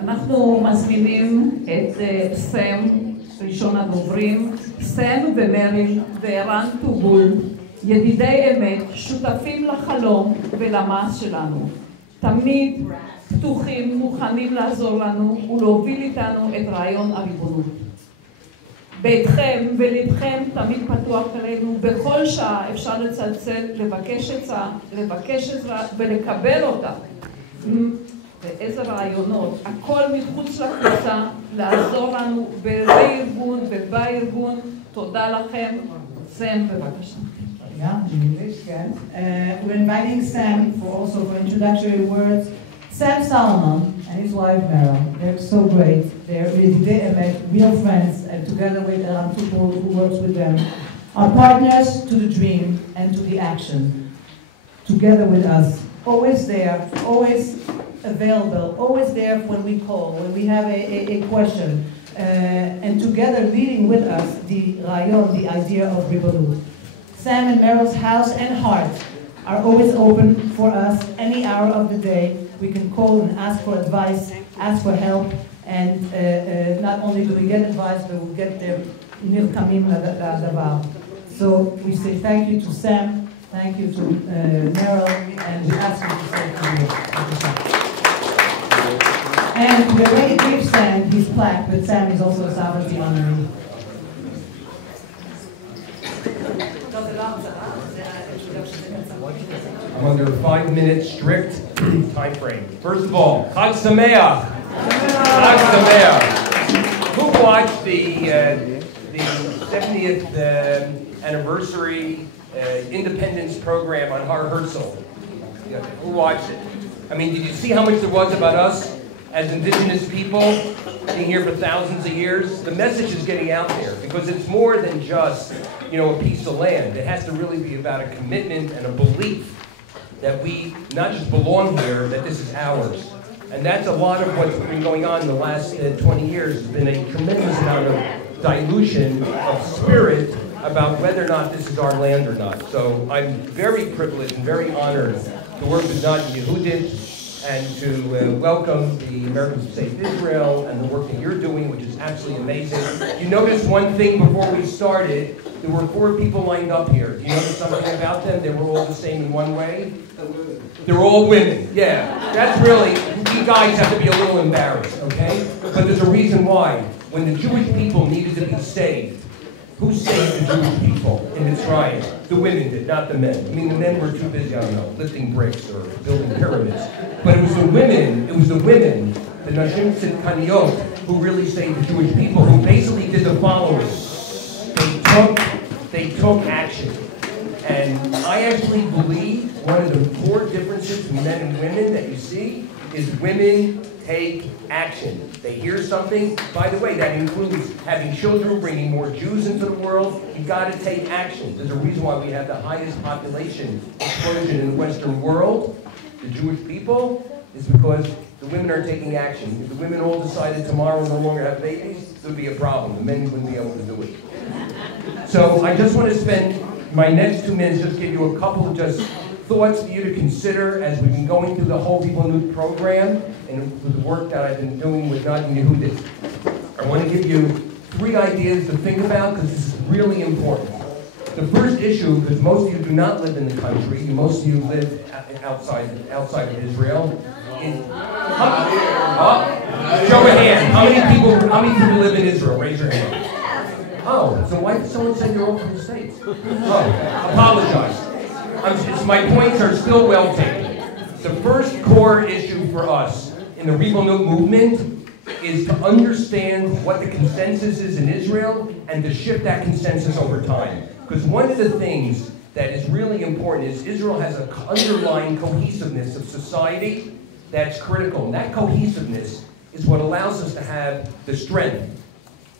אנחנו מזמינים את סם, ראשון הדוברים, סם ומריל וערן טובול, ידידי אמת, שותפים לחלום ולמעש שלנו. תמיד פתוחים, מוכנים לעזור לנו ולהוביל איתנו את רעיון הריבונות. ביתכם ולבכם תמיד פתוח עלינו, בכל שעה אפשר לצלצל, לבקש עצה, לבקש עזרה ולקבל אותה. ואיזה רעיונות, הכל מחוץ לקבוצה, לעזור לנו בארגון ובארגון. תודה לכם. סם, בבקשה. Yeah, in English, yes. We're inviting Sam for introductory words. Sam Salomon and his wife Meryl, they're so great. They're real friends, and together with Eran Tubul, who works with them, are partners to the dream and to the action. Together with us, always there, always available, always there when we call, when we have a question, and together leading with us the rayon, the idea of Ribbolut. Sam and Meryl's house and heart are always open for us any hour of the day. We can call and ask for advice, ask for help, and not only do we get advice, but we get the nirkamim ladavar. So we say thank you to Sam, thank you to Meryl, and we ask you to say thank you. And we already gave Sam his plaque, but Sam is also a Savati honoree. I'm under a 5-minute strict time frame. First of all, Chag Sameach! Chag Sameach! Who watched the 70th anniversary independence program on Har Herzl? Yeah, who watched it? I mean, did you see how much there was about us as indigenous people being here for thousands of years? The message is getting out there because it's more than just, a piece of land. It has to really be about a commitment and a belief that we not just belong here, that this is ours. And that's a lot of what's been going on in the last 20 years. There's been a tremendous amount of dilution of spirit about whether or not this is our land or not. So I'm very privileged and very honored to work with Natan Yehudit and to welcome the Americans of Safe Israel and the work that you're doing, which is absolutely amazing. You noticed one thing before we started. There were 4 people lined up here. Do you notice something about them? They were all the same in one way? They're all women. Yeah. That's really, you guys have to be a little embarrassed, okay? But there's a reason why. When the Jewish people needed to be saved, who saved the Jewish people in Mitzrayim? The women did, not the men. I mean, the men were too busy, I don't know, lifting bricks or building pyramids. But it was the women, the Nashim Tzidkaniyot, who really saved the Jewish people, who basically did the following. They took action. And I actually believe one of the core differences between men and women that you see is women take action. They hear something. By the way, that includes having children, bringing more Jews into the world. You've got to take action. There's a reason why we have the highest population explosion in the Western world, the Jewish people, is because the women are taking action. If the women all decided tomorrow no longer have babies, it would be a problem. The men wouldn't be able to do it. So I just want to spend my next 2 minutes just give you a couple of just thoughts for you to consider as we've been going through the whole Ribbolut program and the work that I've been doing with Natan Yehudit. I want to give you 3 ideas to think about because this is really important. The first issue, because most of you do not live in the country, most of you live outside of Israel. Show a hand. How many people live in Israel? Raise your hand. Oh, so why did someone say you're all from the States? Oh, apologize. My points are still well taken. The first core issue for us in the Ribbolut movement is to understand what the consensus is in Israel and to shift that consensus over time. Because one of the things that is really important is Israel has an underlying cohesiveness of society that's critical. And that cohesiveness is what allows us to have the strength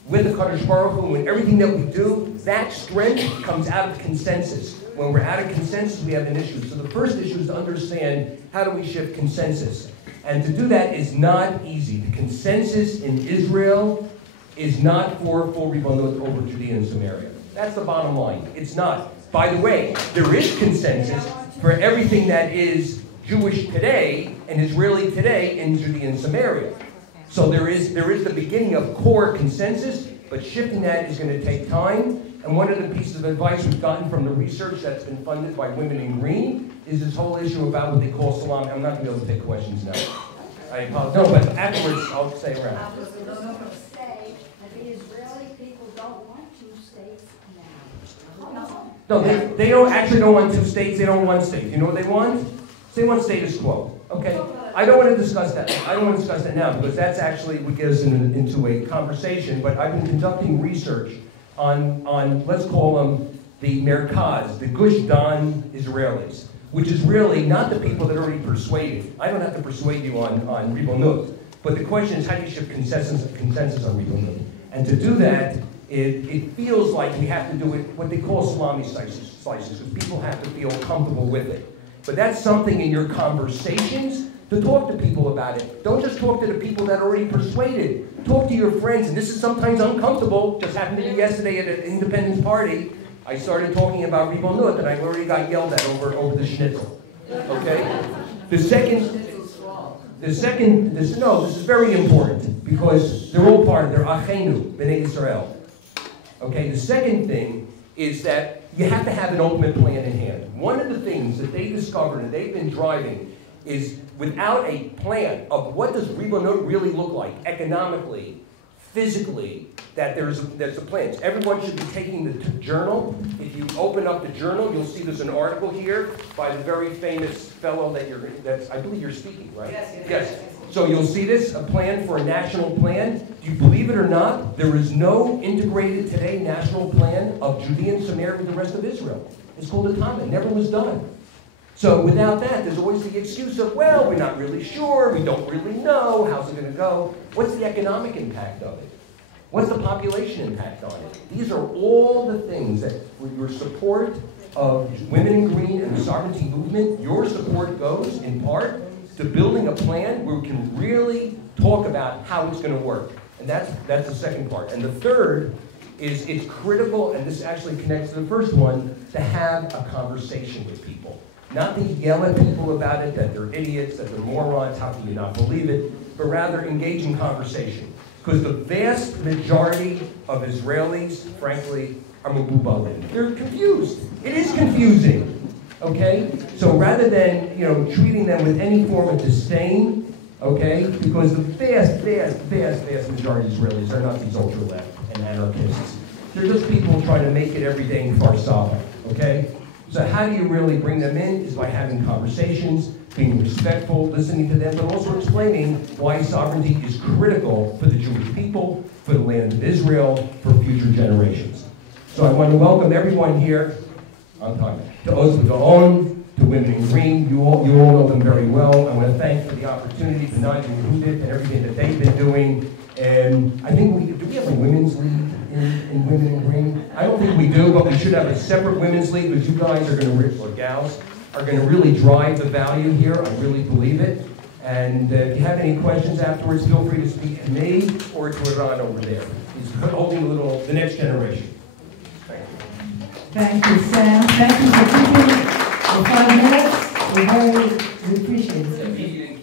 with the Kadosh Baruch Hu, and everything that we do, that strength comes out of consensus. When we're out of consensus, we have an issue. So the first issue is to understand how do we shift consensus. And to do that is not easy. The consensus in Israel is not for full Ribbolut over Judea and Samaria. That's the bottom line. It's not. By the way, there is consensus for everything that is Jewish today and Israeli today in Judea and Samaria. So there is the beginning of core consensus, but shifting that is going to take time. And one of the pieces of advice we've gotten from the research that's been funded by Women in Green is this whole issue about what they call salami. I'm not going to be able to take questions now. I apologize. No, but afterwards I'll say around. I was going to say that the Israeli people don't want 2 states now. No, they don't want 2 states. They don't want states. You know what they want? They want status quo. Okay. I don't want to discuss that. I don't want to discuss that now because that's actually what gets us into a conversation. But I've been conducting research on let's call them the Merkaz, the Gush Dan Israelis, which is really not the people that are already persuaded. I don't have to persuade you on Ribonut, but the question is how do you shift consensus on Ribonut? And to do that, it feels like we have to do it what they call salami slices, because people have to feel comfortable with it. But that's something in your conversations to talk to people about it. Don't just talk to the people that are already persuaded. Talk to your friends, and this is sometimes uncomfortable. Just happened to me yesterday at an independence party. I started talking about Ribonut, and I already got yelled at over the schnitzel. Okay? This is very important because they're all part of their Achenu, Bnei Israel. Okay, the second thing is that you have to have an ultimate plan in hand. One of the things that they discovered and they've been driving is without a plan of what does Ribonut really look like economically, physically, that there's a plan. Everyone should be taking the journal. If you open up the journal, you'll see there's an article here by the very famous fellow that's I believe you're speaking, right? Yes. So you'll see this, a plan for a national plan. Do you believe it or not, there is no integrated today national plan of Judea and Samaria with the rest of Israel. It's called a Tama. It never was done. So without that, there's always the excuse of, well, we're not really sure, we don't really know, how's it going to go? What's the economic impact of it? What's the population impact on it? These are all the things that, with your support of Women in Green and the sovereignty movement, your support goes, in part, to building a plan where we can really talk about how it's going to work. And that's the second part. And the third is it's critical, and this actually connects to the first one, to have a conversation with people. Not to yell at people about it, that they're idiots, that they're morons, how can you not believe it, but rather engage in conversation. Because the vast majority of Israelis, frankly, are mububalin. They're confused. It is confusing. Okay? So rather than, treating them with any form of disdain, okay? Because the vast majority of Israelis are not these ultra-left and anarchists. They're just people trying to make it every day in Farsaba, okay? So how do you really bring them in is by having conversations, being respectful, listening to them, but also explaining why sovereignty is critical for the Jewish people, for the land of Israel, for future generations. So I want to welcome everyone here on time. To Oz Gaon, to Women in Green, you all know them very well. I want to thank for the opportunity, to Nadia and Judith, and everything that they've been doing. And I think do we have a women's league in Women in Green? I don't think we do, but we should have a separate women's league because you guys are going to, or gals, are going to really drive the value here. I really believe it. And if you have any questions afterwards, feel free to speak to me or to Iran over there. He's holding the next generation. Thank you, Sam. Thank you for keeping the 5 minutes. We appreciate it.